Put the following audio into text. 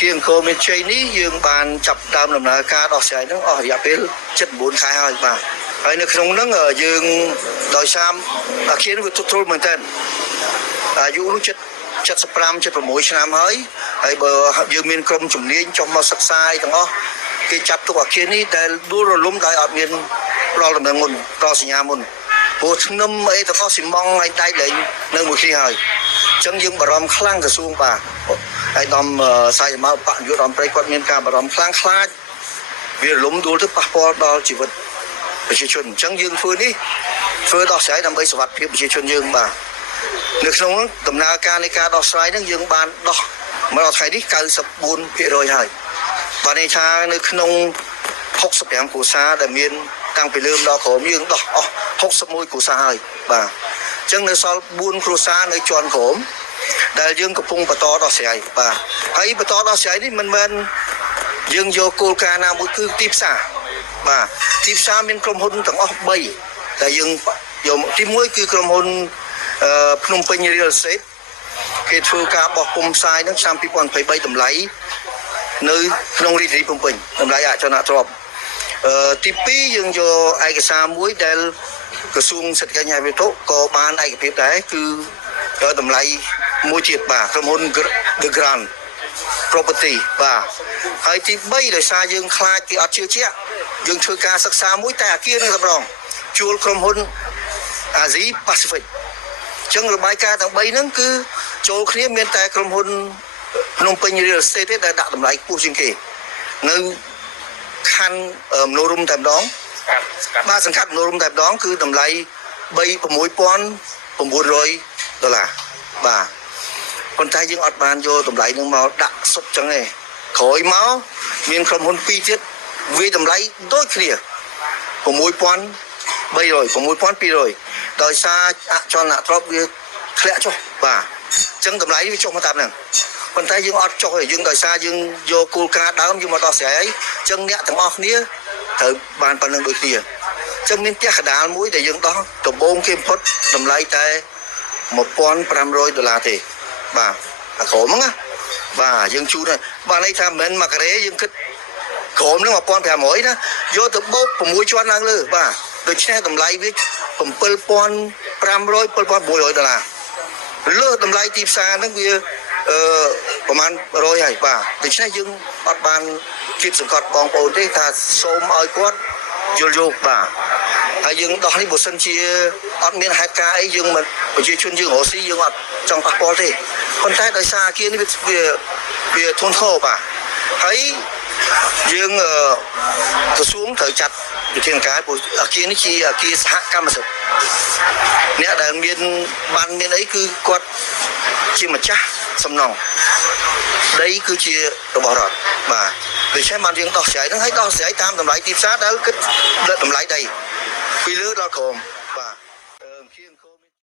គៀងគោមានជ័យនេះយើងបានចាប់ដើមដំណើរការដោះស្រាយហ្នឹងអស់រយៈពេល74ខែហើយបាទហើយនៅក្នុងហ្នឹងយើងដោយសារអាគារនេះវាទុកទ្រុលមែនតើអាយុនោះ75 76ឆ្នាំហើយបើយើងមានក្រុមជំនាញចុះមកសិក្សាអីទាំងអស់គេចាប់ទុកអាគារនេះដែលដួលរលំដោយអត់មានផ្ដល់ដំណឹងមុនផ្ដល់សញ្ញាមុនព្រោះធ្នឹមអីទាំងអស់ស៊ីម៉ង់ហើយដែកលែងនៅមួយគ្នាហើយអញ្ចឹងយើងបារម្ភខ្លាំងក្រសួងបាទហើយដំសាយមកបកយុទ្ធរដ្ឋមន្ត្រីគាត់មានការបារម្ភខ្លាំងខ្លាចវារលំដួលទៅប៉ះពាល់ដល់ជីវិតប្រជាជនអញ្ចឹងយើងធ្វើដោះស្រាយដើម្បីសុវត្ថិភាពប្រជាជនយើងបាទនៅក្នុងដំណើរការនៃការដោះស្រាយហ្នឹងយើងបានដោះមកដល់ថ្ងៃនេះ 94% ហើយបាទនេះថានៅក្នុង65គ្រួសារដែលមានតាំងពីលើដល់ក្រោមយើងដោះអស់61គ្រួសារហើយបាទអញ្ចឹងនៅសល់4គ្រួសារនៅជាន់ក្រោមដែលយើងកំពុងបន្តដោះស្រាយបាទហើយបន្តដោះស្រាយនេះមិនមែនយើងយកគោលការណ៍ណាមួយគឺទីផ្សារបាទទីផ្សារមានក្រុមហ៊ុនទាំងអស់3ដែលយើងយកទី1គឺក្រុមហ៊ុនភ្នំពេញ Real Estate គេធ្វើការបោះពុម្ពផ្សាយនឹងឆ្នាំ2023តម្លៃនៅក្នុងរាជធានីភ្នំពេញតម្លៃអចលនទ្រព្យទី2យើងយកឯកសារមួយដែលក្រសួងសេដ្ឋកិច្ចហិរញ្ញវត្ថុក៏បានឯកភាពដែរគឺតម្លៃមួយទៀតបាទក្រុមហ៊ុន The Grand Property បាទហើយទី3ដោយសារយើងខ្លាចគេអត់ជឿជាក់យើងធ្វើការសិក្សាមួយតែអាគារនឹងតម្រងជួលក្រុមហ៊ុន Asia Pacific អញ្ចឹងរបាយការណ៍ទាំង3ហ្នឹងគឺចូលគ្នាមានតែក្រុមហ៊ុនភ្នំពេញ Real Estate ទេដែលដាក់តម្លៃខ្ពស់ជាងគេនៅខណ្ឌមនោរម្យតែម្ដងបាទសង្កាត់មនោរម្យតែម្ដងគឺតម្លៃ$36,900បាទប៉ុន្តែយើងអត់បានយកតម្លៃនឹងមកដាក់សុទ្ធចឹងទេក្រោយមកមានក្រុមហ៊ុន2ទៀតវាតម្លៃដូចគ្នា$6,200ដោយសារអចលនទ្រព្យវាធ្លាក់ចុះបាទអញ្ចឹងតម្លៃវាចុះមកតាមហ្នឹងប៉ុន្តែយើងអត់ចុះទេយើងដោយសារយើងយកគោលការណ៍ដើមយើងមកដោះស្រាយអញ្ចឹងអ្នកទាំងអស់គ្នាត្រូវបានប៉ុណ្្នឹងដូចគ្នាអញ្ចឹងមានផ្ទះកណ្ដាលមួយដែលយើងដោះដំបូងគេបំផុតតម្លៃតែ$1,500ទេបាទអាក្រមហ្នឹងណាបាទយើងជូនហើយបាទន័យថាមិនមែន1ការ៉េយើងគិតក្រមហ្នឹង$1,500ណាយកទៅបូក6ជាន់ឡើងលើបាទដូច្នេះតម្លៃវា$7,500 $7,600លើតម្លៃទីផ្សារហ្នឹងវាប្រហែល100ហើយបាទដូច្នេះយើងអត់បានគៀបសង្កត់បងប្អូនទេថាសូមឲ្យគាត់យល់យកបាទហើយយើងដោះនេះបើសិនជាអត់មានហេតុការណ៍អីយើងមិនប្រជាជនយើងរស់ស៊ីយើងអត់ចង់ប៉ះពាល់ទេប៉ុន្តែដោយសារអាគារនេះវាធន់ធ្ងរបាទហើយយើងក្រសួងត្រូវចាត់វិធានការព្រោះអាគារនេះជាអាគារសហកម្មសិទ្ធិអ្នកដែលបានមានអីគឺគាត់ជាម្ចាស់សំណង់ដីគឺជារបស់រដ្ឋបាទដូច្នេះបានយើងដោះស្រាយហ្នឹងហើយដោះស្រាយតាមតម្លៃទីផ្សារដែលគិតតម្លៃដីពីលើដល់ក្រោម